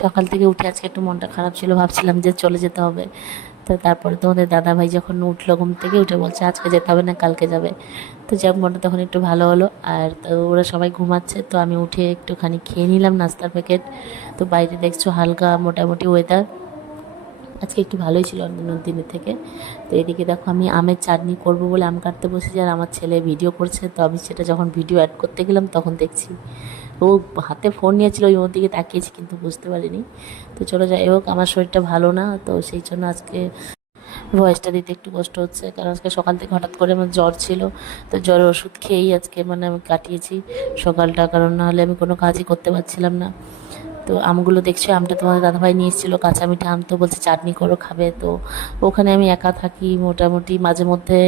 সকাল থেকে উঠে আজকে একটু মনটা খারাপ ছিল, ভাবছিলাম যে চলে যেতে হবে। তো তারপরে তোমাদের দাদাভাই যখন উঠলো ঘুম থেকে, উঠে বলছে আজকে যেতে হবে না, কালকে যাবে। তো যাক, মনটা তখন একটু ভালো হলো। আর তো ওরা সবাই ঘুমাচ্ছে, তো আমি উঠে একটুখানি খেয়ে নিলাম নাস্তার প্যাকেট। তো বাইরে দেখছো হালকা মোটামুটি ওয়েদার আজকে একটু ভালোই ছিল অন্যান্য দিনের থেকে। তো এদিকে দেখো আমি আমের চাটনি করব বলে আম কাটতে বসেছি, আর আমার ছেলে ভিডিও করছে। তো আমি সেটা যখন ভিডিও অ্যাড করতে গেলাম তখন দেখছি ও হাতে ফোন নিয়েছিল, ওই ওর দিকে তাকিয়েছি কিন্তু বুঝতে পারিনি। তো চলো, যাই হোক, আমার শরীরটা ভালো না, তো সেই জন্য আজকে ভয়েসটা দিতে একটু কষ্ট হচ্ছে, কারণ আজকে সকাল থেকে হঠাৎ করে আমার জ্বর ছিল। তো জ্বরের ওষুধ খেয়েই আজকে মানে আমি কাটিয়েছি সকালটা, কারণ নাহলে আমি কোনো কাজই করতে পারছিলাম না। তো আমগুলো দেখছো, আমটা তোমাদের দাদাভাই নিয়ে এসেছিলো কাঁচা মিঠা আম, তো বলছে চাটনি করো খাবে। তো ওখানে আমি একা থাকি মোটামুটি, মাঝে মধ্যে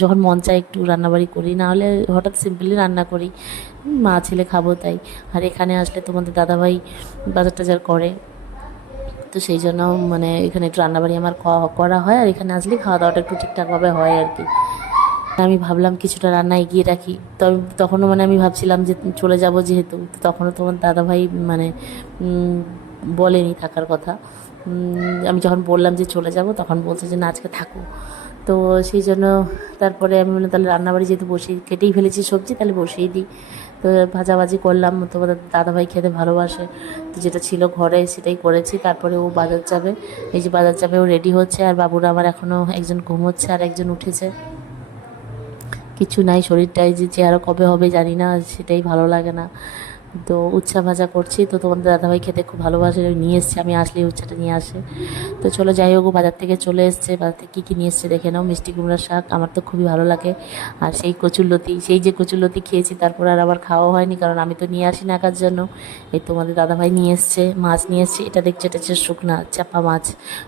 যখন মন চায় একটু রান্নাবাড়ি করি, না হলে হঠাৎ সিম্পলি রান্না করি, মা ছেলে খাবো তাই। আর এখানে আসলে তোমাদের দাদাভাই বাজার টাজার করে, তো সেই জন্য মানে এখানে একটু রান্নাবাড়ি আমার করা হয়, আর এখানে আসলে খাওয়া দাওয়াটা একটু ঠিকঠাকভাবে হয় আর কি। আমি ভাবলাম কিছুটা রান্না এগিয়ে রাখি। তখনও মানে আমি ভাবছিলাম যে চলে যাব যেহেতু, তো তখনও তোমার দাদাভাই মানে বলেনি থাকার কথা। আমি যখন বললাম যে চলে যাব, তখন বলছে যে না, আজকে থাকো। তো সেই জন্য তারপরে আমি বললাম তাহলে রান্নাবাড়ি যেহেতু বসেই কেটেই ফেলেছি সবজি, তাহলে বসিয়ে দিই। তো ভাজাভাজি করলাম, তোমার দাদাভাই খেতে ভালোবাসে, তো যেটা ছিল ঘরে সেটাই করেছি। তারপরে ও বাজার যাবে, এই যে বাজার যাবে, ও রেডি হচ্ছে। আর বাবুরা আমার এখনও একজন ঘুমোচ্ছে আর একজন উঠেছে। কিছু নাই, শরীরটাই যে আরও কবে হবে জানি না, সেটাই ভালো লাগে না। তো উচ্ছা ভাজা করছি, তো তোমাদের দাদাভাই খেতে খুব ভালোবাসে, নিয়ে এসছে, আমি আসলেই উচ্ছাটা নিয়ে আসে। তো চলো, যাই হোক, বাজার থেকে চলে এসছে, বাজার থেকে কী কী নিয়ে এসছে দেখে নাও। মিষ্টি কুমড়ার শাক আমার তো খুবই ভালো লাগে, আর সেই কচুরলতি, সেই যে কচুরলতি খেয়েছি, তারপর আর আবার খাওয়া হয়নি, কারণ আমি তো নিয়ে আসি না একার জন্য। এই তোমাদের দাদাভাই নিয়ে এসছে, মাছ নিয়ে এসছে, এটা দেখছো, এটা হচ্ছে শুকনা চাপা মাছ,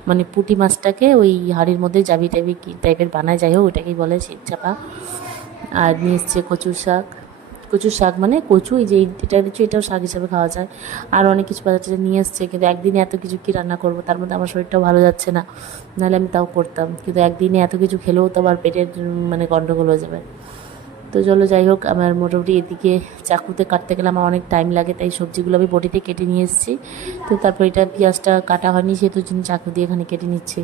মানে পুঁটি মাছটাকে ওই হাঁড়ির মধ্যে জাবি টাবি কী টাইপের বানায়, যাই হোক ওটাকেই বলে চাপা। আর নিয়ে এসছে কচুর শাক, কচুর শাক মানে কচু, এই যে এটা দিচ্ছি, এটাও শাক হিসাবে খাওয়া যায়। আর অনেক কিছু বাজার থেকে নিয়ে এসছে, কিন্তু একদিনে এত কিছু কী রান্না করবো, তার মধ্যে আমার শরীরটাও ভালো যাচ্ছে না, নাহলে আমি তাও করতাম, কিন্তু একদিনে এত কিছু খেলেও তো আবার পেটের মানে গন্ডগোল হয়ে যাবে। তো চলো, যাই হোক, আমার মোটামুটি এদিকে চাকুতে কাটতে গেলে আমার অনেক টাইম লাগে, তাই সবজিগুলো আমি বটিতে কেটে নিয়ে এসেছি। তো তারপর এটা পেঁয়াজটা কাটা হয়নি, সেহেতু জন্য চাকু দিয়ে এখানে কেটে নিচ্ছি।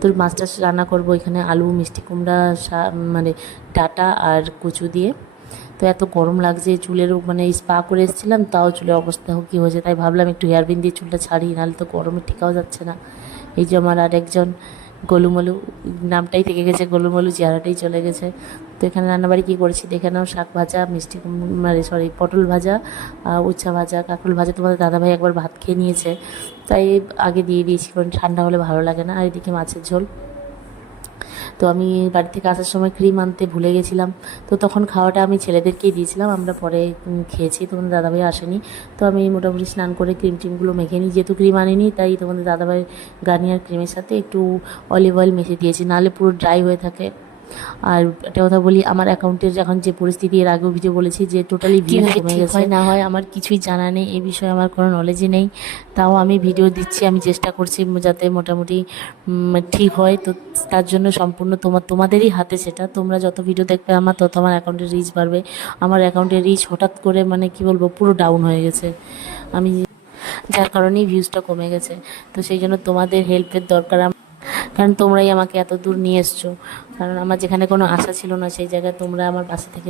তো মাছটা রান্না করবো এখানে আলু, মিষ্টি কুমড়া, মানে ডাঁটা আর কচু দিয়ে। তো এত গরম লাগছে, চুলেরও মানে স্পা করে এসেছিলাম, তাও চুলের অবস্থা কী হয়েছে, তাই ভাবলাম একটু হেয়ারবিন দিয়ে চুলটা ছাড়ি, নাহলে তো গরমে ঠেকাও যাচ্ছে না। এই যে আমার আর একজন গোলুমলু, নামটাই থেকে গেছে গোলুমলু, চেহারাটাই চলে গেছে। তো এখানে রান্নাবাড়ি কী করেছি দেখে নাও, শাক ভাজা, মিষ্টি মানে সরি পটল ভাজা, উচ্ছা ভাজা, কাঁকরোল ভাজা। তোমাদের দাদাভাই একবার ভাত খেয়ে নিয়েছে, তাই আগে দিয়ে দিয়েছি, কারণ ঠান্ডা হলে ভালো লাগে না। আর এদিকে মাছের ঝোল। তো আমি বাড়ি থেকে আসার সময় ক্রিম আনতে ভুলে গেছিলাম, তো তখন খাওয়াটা আমি ছেলেদেরকেই দিয়েছিলাম, আমরা পরে খেয়েছি, তোমাদের দাদাভাই আসেনি। তো আমি মোটামুটি স্নান করে ক্রিম টিমগুলো মেখে নিই, যেহেতু ক্রিম আনিনি, তাই তোমাদের দাদাভাই গার্নিয়ার ক্রিমের সাথে একটু অলিভ অয়েল মেখে দিয়েছি, নাহলে পুরো ড্রাই হয়ে থাকে। আর একটা কথা বলি, আমার অ্যাকাউন্টের এখন যে পরিস্থিতি, এর আগেও ভিডিও বলেছি যে টোটালি ভিউ কমে গেছে, হয় না হয় আমার কিছুই জানা নেই, এই বিষয়ে আমার কোনো নলেজই নেই, তাও আমি ভিডিও দিচ্ছি, আমি চেষ্টা করছি যাতে মোটামুটি ঠিক হয়। তো তার জন্য সম্পূর্ণ তোমাদেরই হাতে, সেটা তোমরা যত ভিডিও দেখবে আমার, তত আমার অ্যাকাউন্টের রিচ বাড়বে। আমার অ্যাকাউন্টের রিচ হঠাৎ করে মানে কি বলবো, পুরো ডাউন হয়ে গেছে, আমি যার কারণেই ভিউজটা কমে গেছে। তো সেই জন্য তোমাদের হেল্পের দরকার, কারণ তোমরাই আমাকে এত দূর নিয়ে এসছো, কারণ আমার যেখানে কোনো আশা ছিল না, সেই জায়গায় তোমরা আমার পাশে থেকে